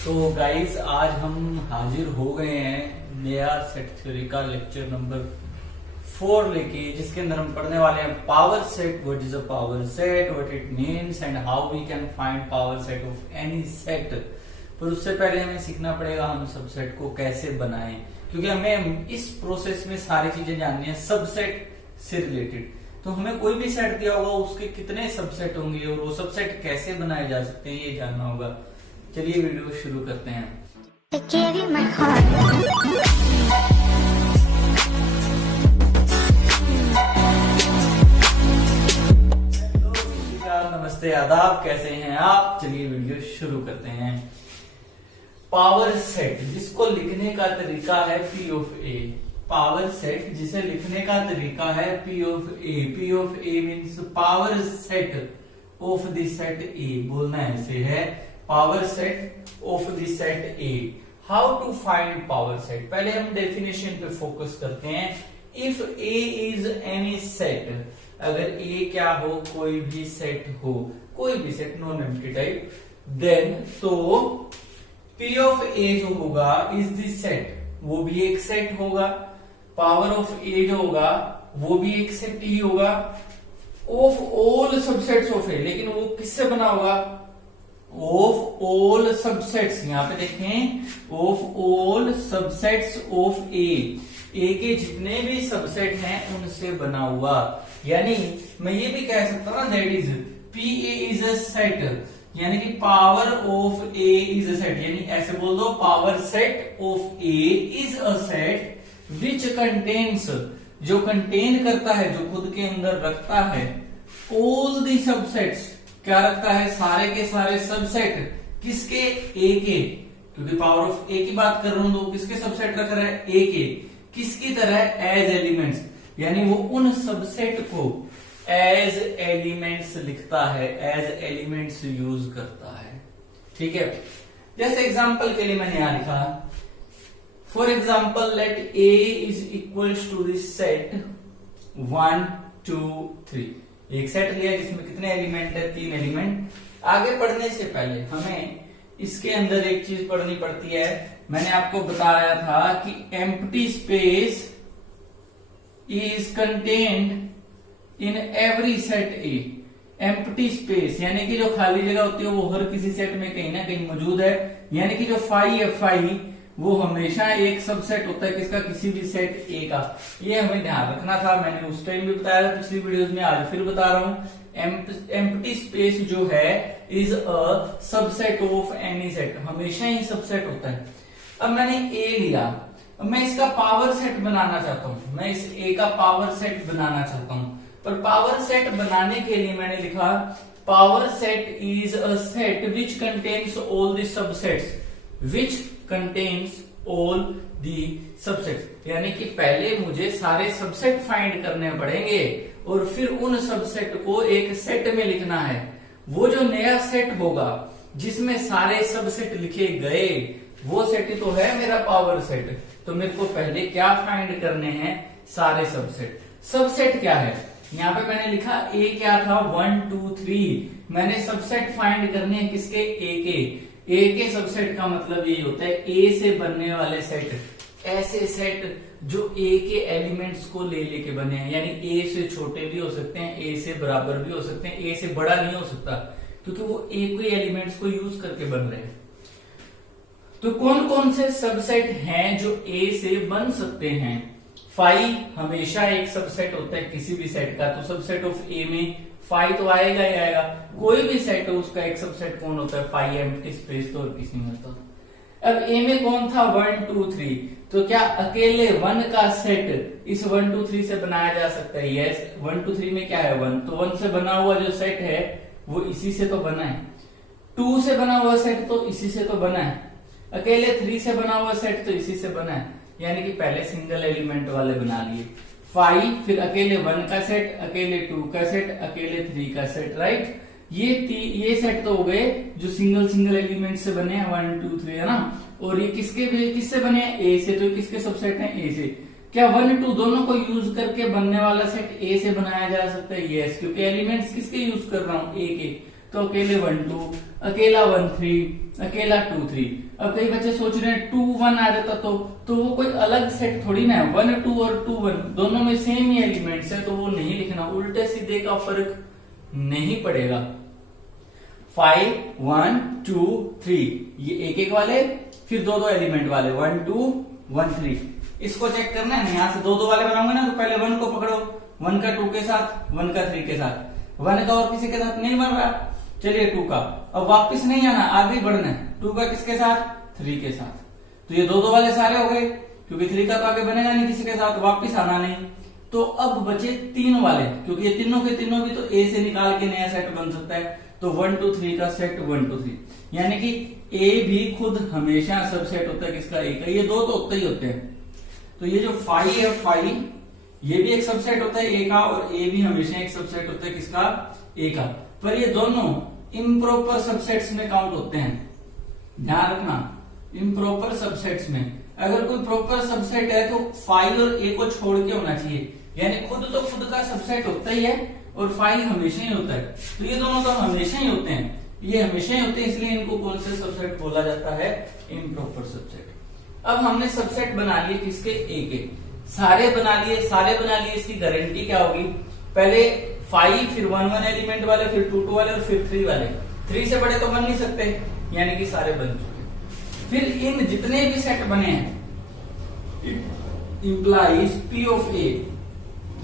तो गाइस आज हम हाजिर हो गए हैं नया सेट थ्योरी का लेक्चर नंबर 4 लेके, जिसके अंदर हम पढ़ने वाले हैं power set. What is a power set, what it means and how we can find power set of any set. पर उससे पहले हमें सीखना पड़ेगा हम सबसेट को कैसे बनाएं, क्योंकि हमें इस प्रोसेस में सारी चीजें जाननी है सबसेट से रिलेटेड। तो हमें कोई भी सेट दिया होगा उसके कितने सबसेट होंगे और वो सबसेट कैसे बनाए जा सकते हैं ये जानना होगा। चलिए वीडियो शुरू करते हैं। नमस्ते आदाब, कैसे हैं आप। चलिए वीडियो शुरू करते हैं। पावर सेट जिसको लिखने का तरीका है P of A। Power set जिसे लिखने का तरीका है P of A। P of A means power set of the set A। बोलना ऐसे है, power set of the set A। How to find power set. पहले हम डेफिनेशन पे फोकस करते हैं। If A is any set, अगर A क्या हो, कोई भी सेट हो, कोई भी set non empty type, then तो P ऑफ A जो होगा इज द सेट, वो भी एक सेट होगा। पावर ऑफ A जो होगा वो भी एक सेट ही होगा। Of all subsets of A, लेकिन वो किससे बना होगा, ऑफ ऑल सबसेट्स। यहां पे देखें, ऑफ ऑल सबसेट्स ऑफ ए के जितने भी सबसेट हैं उनसे बना हुआ। यानी मैं ये भी कह सकता हूं ना, that is P A is a set, यानी कि power of A is a set. यानी ऐसे बोल दो, power set of A is a set which contains, जो कंटेन करता है, जो खुद के अंदर रखता है, ऑल दी सबसेट्स, क्या रखता है, सारे के सारे सबसेट, किसके, ए के, क्योंकि पावर ऑफ ए की बात कर रहा हूं तो किसके सबसेट रख रहा है, ए के, किसकी तरह, एज एलिमेंट्स। यानी वो उन सबसेट को एज एलिमेंट्स लिखता है, एज एलिमेंट्स यूज करता है। ठीक है, जैसे एग्जांपल के लिए मैंने यहां लिखा, for example let A is equals to this set 1 2 3। एक सेट लिया जिसमें कितने एलिमेंट है, 3 एलिमेंट। आगे पढ़ने से पहले हमें इसके अंदर एक चीज पढ़नी पड़ती है। मैंने आपको बताया था कि empty space is contained in every set A. Empty space यानी कि जो खाली जगह होती है वो हर किसी सेट में कहीं ना कहीं मौजूद है। यानी कि जो फाई है, फाई वो हमेशा एक सबसेट होता है किसका, किसी भी सेट ए का। ये हमें ध्यान रखना था, मैंने उस टाइम भी बताया था पिछली वीडियोस में, आज फिर बता रहा हूं। एम्प्टी स्पेस जो है is a subset of any set, हमेशा ही सबसेट होता है। अब मैंने ए लिया, अब मैं इसका पावर सेट बनाना चाहता हूं, मैं इस ए का पावर सेट बनाना चाहता हूं। पर पावर सेट बनाने के लिए मैंने लिखा, power set is a set which contains all the subsets, which contains all the subset. यानी कि पहले मुझे सारे सबसेट फाइंड करने पड़ेंगे और फिर उन सबसेट को एक सेट में लिखना है। वो जो नया सेट होगा जिसमें सारे सबसेट लिखे गए, वो सेट ही तो है मेरा पावर सेट। तो मेरे को पहले क्या फाइंड करने हैं, सारे सबसेट। सबसेट क्या है, यहाँ पे मैंने लिखा ए क्या था, 1 2 3। मैंने सबसेट फाइंड करने हैं किसके, ए के। ए के सबसेट का मतलब ये होता है ए से बनने वाले सेट, ऐसे सेट जो ए के एलिमेंट्स को ले लेके बने हैं। यानी ए से छोटे भी हो सकते हैं, ए से बराबर भी हो सकते हैं, ए से बड़ा नहीं हो सकता, क्योंकि वो ए के एलिमेंट्स को यूज करके बन रहे हैं। तो कौन कौन से सबसेट हैं जो ए से बन सकते हैं। फाई हमेशा एक सबसेट होता है किसी भी सेट का, तो सबसेट ऑफ ए में फाई तो आएगा ही आएगा। कोई भी सेट हो उसका एक सबसेट कौन होता है, फाई। एम्प्टी स्पेस तो और किसी में होता। अब ए में कौन था, 1 2 3। तो क्या अकेले 1 का सेट इस 1 2 3 से बनाया जा सकता है, यस। 1 2 3 में क्या है, 1, तो 1 से बना हुआ जो सेट है वो इसी से तो बना है। 2 से बना हुआ सेट तो इसी से तो बना है। अकेले 3 से बना हुआ सेट तो इसी से बना है। यानी कि पहले सिंगल एलिमेंट वाले बना लिए 5, फिर अकेले 1 का सेट, अकेले 2 का सेट, अकेले 3 का सेट, राइट। ये सेट तो हो गए जो सिंगल सिंगल एलिमेंट से बने हैं, 1 2 3, है ना। और ये किससे बने हैं, ए से। तो किसके सबसेट हैं, ए से। क्या 1 2 दोनों को यूज करके बनने वाला सेट ए से बनाया जा सकता है, यस, क्योंकि एलिमेंट्स किसके यूज कर रहा हूं, ए के। तो अकेले 1 2, अकेला 1 3, अकेला 2 3। अब कई बच्चे सोच रहे हैं 2 1 आ जाता तो वो कोई अलग सेट थोड़ी ना है, 1 2 और 2 1 दोनों में सेम ही एलिमेंट्स है, तो वो नहीं लिखना, उल्टे सीधे का फर्क नहीं पड़ेगा। 5 1 2 3 ये एक एक वाले, फिर दो दो एलिमेंट वाले 1 2 1 3। इसको चेक करना है ना, यहां से दो दो वाले बनाऊंगा ना, तो पहले 1 को पकड़ो, 1 का 2 के साथ, 1 का 3 के साथ, 1 का और किसी के साथ नहीं बन रहा, चलिए 2 का। अब वापस नहीं आना, आगे बढ़ना है, 2 का किसके साथ, 3 के साथ। तो ये दो दो वाले सारे हो गए, क्योंकि 3 का तो आगे बनेगा नहीं किसी के साथ, वापिस आना नहीं। तो अब बचे 3 वाले, क्योंकि ये तीनों के तीनों भी तो ए से निकाल के नया सेट बन सकता है, तो 1 2 3 का सेट 1 2 3, यानी कि ए भी खुद हमेशा सबसेट होता है किसका, ए का। ये दो तो होते ही होते हैं, तो ये जो 5 है 5 ये भी एक सबसेट होता है ए का, और ए भी हमेशा एक सबसेट होता है किसका, ए का। पर ये दोनों इम्प्रॉपर सबसेट्स में काउंट होते हैं, ध्यान रखना, इम्प्रॉपर सबसेट्स में। अगर कोई प्रॉपर सबसेट है तो 5 और ए को छोड़ के होना चाहिए, यानी खुद तो खुद का सबसेट होता ही है और 5 हमेशा ही होता है, तो ये दोनों तो हमेशा ही होते हैं, ये हमेशा ही होते हैं, इसलिए इनको कौन से सबसेट बोला जाता है, इम्प्रॉपर सबसेट। अब हमने सबसेट बना लिए किसके, ए के, सारे बना लिए, इसकी गारंटी क्या होगी, पहले 5 फिर 1 1 एलिमेंट वाले, फिर 2 2 वाले और फिर 3 वाले। 3 से बड़े तो बन नहीं सकते, यानी कि सारे बन चुके। फिर इन जितने भी सेट बने हैं इंप्लाइज पी ऑफ ए,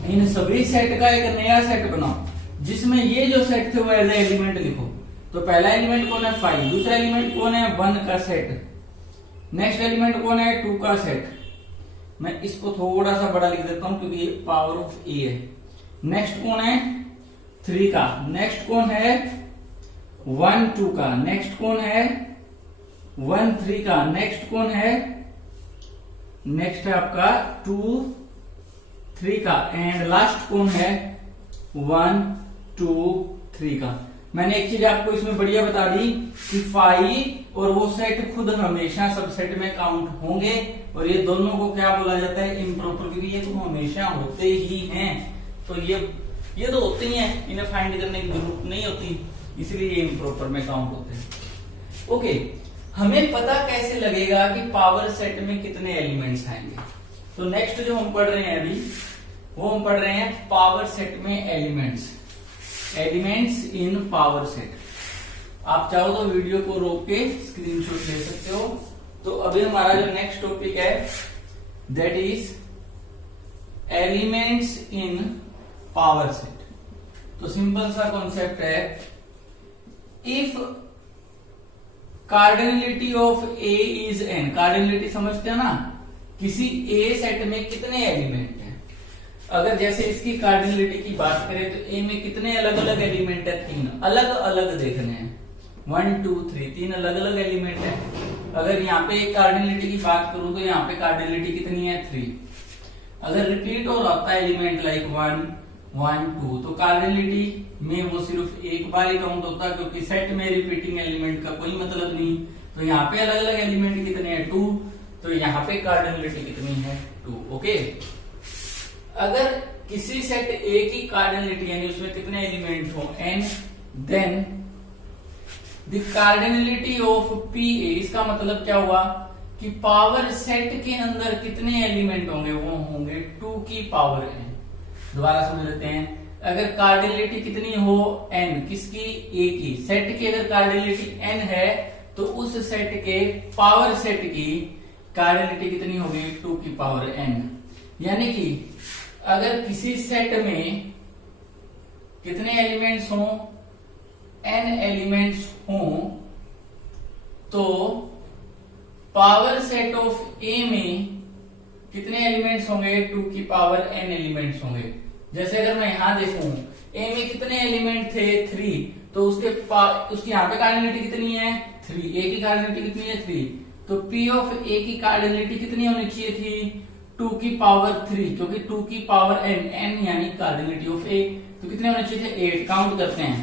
इन सभी सेट का एक नया सेट बनाओ, जिसमें ये जो सेट थे वो एज ए एलिमेंट लिखो। तो पहला एलिमेंट कौन है, 5, दूसरा एलिमेंट कौन है, 1 का सेट, नेक्स्ट एलिमेंट कौन है, 2 का सेट। मैं इसको थोड़ा सा बड़ा लिख देता हूं क्योंकि ये पावर ऑफ ए है। नेक्स्ट कौन है, 3 का, नेक्स्ट कौन है 1 2 का, नेक्स्ट कौन है 1 3 का, नेक्स्ट कौन है, नेक्स्ट है आपका 2 3 का, एंड लास्ट कौन है 1 2 3 का। मैंने एक चीज आपको इसमें बढ़िया बता दी कि 5 और वो सेट खुद हमेशा सबसेट में काउंट होंगे, और ये दोनों को क्या बोला जाता है, इम्प्रॉपर, क्योंकि ये तो हमेशा होते ही हैं, तो ये तो होते ही हैं, इन्हें फाइंड करने की जरूरत नहीं होती, इसलिए ये इम्प्रॉपर में काउंट होते हैं। ओके, हमें पता कैसे लगेगा कि पावर सेट में कितने एलिमेंट्स आएंगे। तो नेक्स्ट जो हम पढ़ रहे हैं अभी, वो हम पढ़ रहे हैं पावर सेट में एलिमेंट्स इन पावर सेट। आप चाहो तो वीडियो को रोक के स्क्रीनशॉट ले सकते हो। तो अभी हमारा जो नेक्स्ट टॉपिक है that is elements in power set. तो सिंपल सा कॉन्सेप्ट है, if cardinality of A is an, cardinality समझते हैं ना, किसी ए सेट में कितने एलिमेंट हैं। अगर जैसे इसकी कार्डिनलिटी की बात करें तो ए में कितने अलग अलग एलिमेंट है, 3 अलग अलग देखने हैं, 1 2 3 3 अलग अलग एलिमेंट है। अगर यहाँ पे कार्डिनलिटी की बात करूं तो यहाँ पे कार्डिनलिटी कितनी है, 3। अगर रिपीट हो रहा है एलिमेंट लाइक 1 1 2 तो कार्डिनलिटी में वो सिर्फ एक बार ही काउंट होता है, क्योंकि सेट में रिपीटिंग एलिमेंट का कोई मतलब नहीं। तो यहाँ पे अलग अलग एलिमेंट कितने हैं, 2, तो यहाँ पे कार्डिनलिटी कितनी है, 2। ओके, अगर किसी सेट ए की कार्डिनलिटी यानी उसमें कितने एलिमेंट हो, n, then the cardinality of P A, इसका मतलब क्या हुआ कि पावर सेट के अंदर कितने एलिमेंट होंगे, वो होंगे 2 की पावर n। दोबारा समझ लेते हैं, अगर कार्डिनलिटी कितनी हो, n, किसकी, a की, सेट की अगर कार्डिनलिटी n है तो उस सेट के पावर सेट की कार्डिनलिटी कितनी होगी, 2 की पावर n। यानी कि अगर किसी सेट में कितने एलिमेंट्स हों, n एलिमेंट्स हों, तो पावर सेट ऑफ ए में कितने एलिमेंट्स होंगे, 2 की पावर n एलिमेंट्स होंगे। जैसे अगर मैं यहां देखूं ए में कितने एलिमेंट थे, 3, तो उसकी यहाँ पे कार्डिनलिटी कितनी है, 3, ए की कार्डिनलिटी कितनी है, 3, तो पी ऑफ ए की कार्डिनलिटी कितनी होनी चाहिए थी, 2 की पावर 3, क्योंकि 2 की पावर n यानी कार्डिनलिटी ऑफ ए, तो कितने होने चाहिए थे, 8। काउंट करते हैं,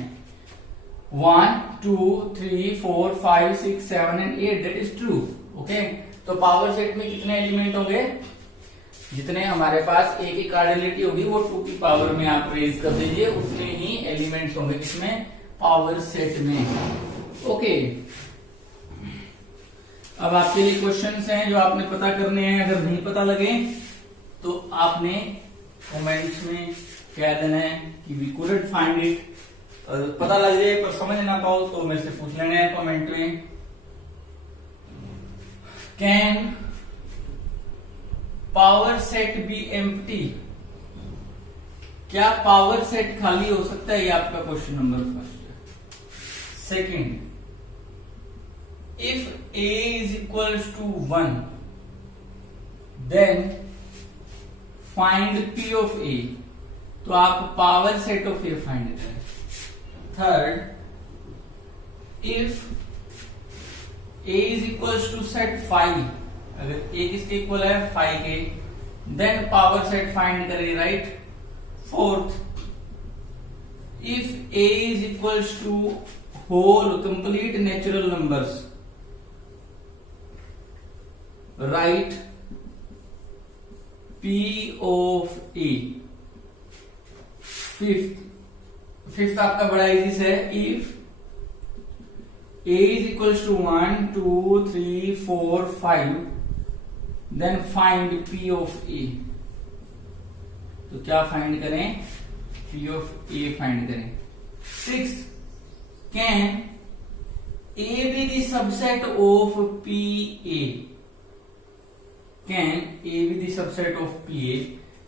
1 2 3 4 5 6 7 and 8, that is true. Okay, तो पावर सेट में कितने एलिमेंट होंगे, जितने हमारे पास ए की कार्डिनलिटी होगी वो 2 की पावर में आप रेज कर दीजिए, उतने ही एलिमेंट्स होंगे किसमें, पावर सेट में। ओके, अब आपके लिए क्वेश्चंस हैं जो आपने पता करने हैं। अगर नहीं पता लगे तो आपने कमेंट्स में कह देना है कि वी कुडंट फाइंड इट। पता लग जाए पर समझ ना पाओ तो मेरे से पूछ लेना है कमेंट में। Can power set be empty? क्या पावर सेट खाली हो सकता है? ये आपका question number first. Second, if a is equals to 1 then find p of a। तो आप power set of a find करें। Third, if a is equals to set 5, अगर a किसके इक्वल है 5 के, देन पावर सेट फाइंड करें, right. Fourth, if a is equals to whole complete natural numbers, right p of a। Fifth आपका बड़ा easy है, if a is equals to 1 2 3 4 5 then find p of a। तो क्या find करें? p of a find करें। Six, can a be the subset of pa? Can a be the subset of pa?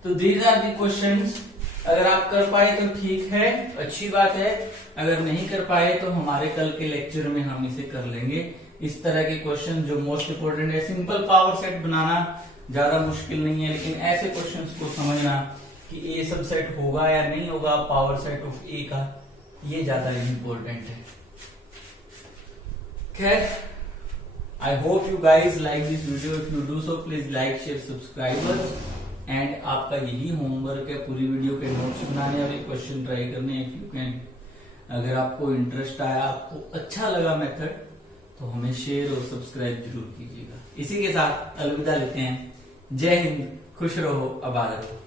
तो these are the questions. अगर आप कर पाए तो ठीक है, अच्छी बात है। अगर नहीं कर पाए तो हमारे कल के लेक्चर में हम इसे कर लेंगे। इस तरह के क्वेश्चन जो मोस्ट इंपोर्टेंट है, सिंपल पावर सेट बनाना ज्यादा मुश्किल नहीं है, लेकिन ऐसे क्वेश्चंस को समझना कि ए सबसेट होगा या नहीं होगा पावर सेट ऑफ ए का, ये ज्यादा इंपॉर्टेंट है। खैर, I hope you guys like this video. If you do so please like share subscribe and आपका यही होमवर्क है, पूरी वीडियो के नोट्स बनाने और क्वेश्चन ट्राई करने। इफ यू कैन, अगर आपको इंटरेस्ट आया, आपको अच्छा लगा मेथड, तो हमें शेयर और सब्सक्राइब जरूर कीजिएगा। इसी के साथ अलविदा लेते हैं। जय हिंद, खुश रहो, आबाद रहो।